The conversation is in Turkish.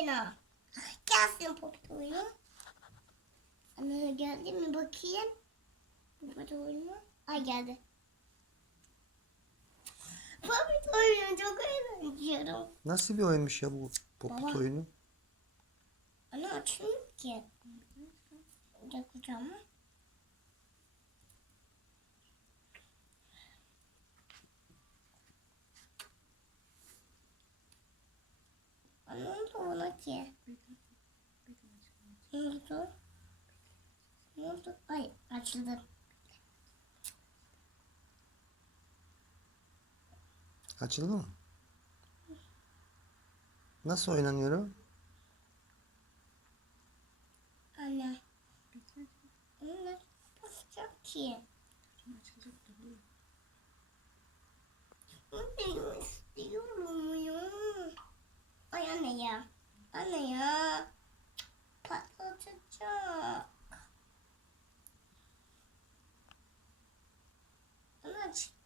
oyunu. Gelsin popit oyunu. Anne geldi mi bakayım. Popit oyunu. Ay geldi. Popit oyunu çok eğleniyorum. Nasıl bir oyunmuş ya bu popit Baba. oyunu? Anne açılmıyor ki. Gel kucağıma. Anne oldu ki. Ne oldu? Ne oldu? Ay açıldı. Açıldı mı? Nasıl oynanıyor o? Anne. Anne basacak ki. Benim Anne ya. Patlatacak. Anne.